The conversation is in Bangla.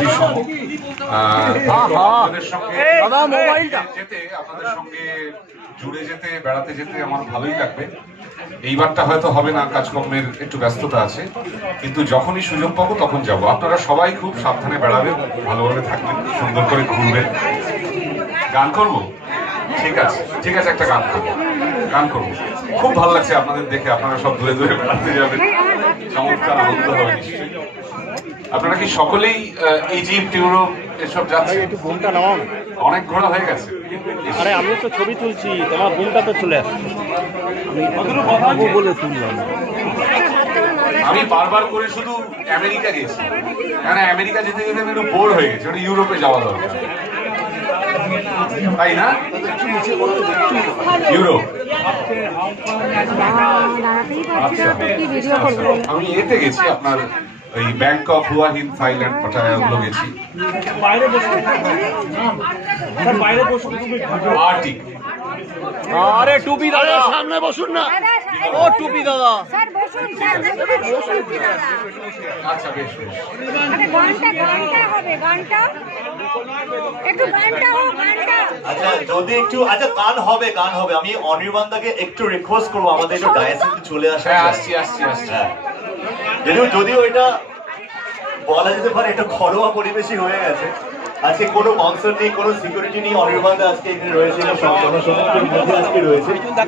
ভীষণ আপনাদের সঙ্গে জুড়ে যেতে বেড়াতে যেতে আমার ভালোই লাগবে। এইবারটা হয়তো হবে না, কাজকর্মের একটু ব্যস্ততা আছে, কিন্তু যখনই সুযোগ পাবো তখন যাব। আপনারা সবাই খুব সাবধানে বেড়াবেন, ভালোভাবে থাকবেন, সুন্দর করে ঘুরবেন। গান করব? ঠিক আছে ঠিক আছে, একটা গান করবো। খুব ভালো লাগছে আপনাদের দেখে, আপনারা সব দূরে দূরে বেড়াতে যাবেন, চমৎকার আনন্দ হবে নিশ্চয়ই। আপনারা কি সকলেই ইজিপ্ট, ইউরোপ এসব যাচ্ছে? একটু বোনটা নামাও না। অনেক ঘোরা হয়ে গেছে। আরে আমি তো ছবি তুলছি, তোমার বোনটা তো চলে আসছে। আমি বলে তুললাম। আমি বারবার করে শুধু আমেরিকা গেছি, কারণ আমেরিকা যেতে যেতে আমি একটু বোর হয়ে গেছি, ওটা ইউরোপে যাওয়া দরকার, তাই না? ইউরোপ আচ্ছা, আমি এতে গেছি আপনার ওই ব্যাংকক, হুয়াহিন, থাইল্যান্ড, পাটায়া ওগুলো গেছি। আর্টিক। আরে টুপি দাদা সামনে বসুন না। ও টুপি দাদা আচ্ছা বেশ বেশ। আচ্ছা যদি একটু গান হবে আমি অনির্বাণদাকে একটু রিকোয়েস্ট করবো আমাদের একটু ডায়াসে চলে আসা। হ্যাঁ আসছি আসছি আসছি। যদিও এটা বলা যেতে পারে একটা ঘরোয়া পরিবেশই হয়ে গেছে। আজকে কোনো কনসার্ট নেই, কোনো সিকিউরিটি নেই, অনির্বাণদা আজকে এখানে রয়েছে, জনসমুদ্রের মধ্যে আজকে রয়েছে।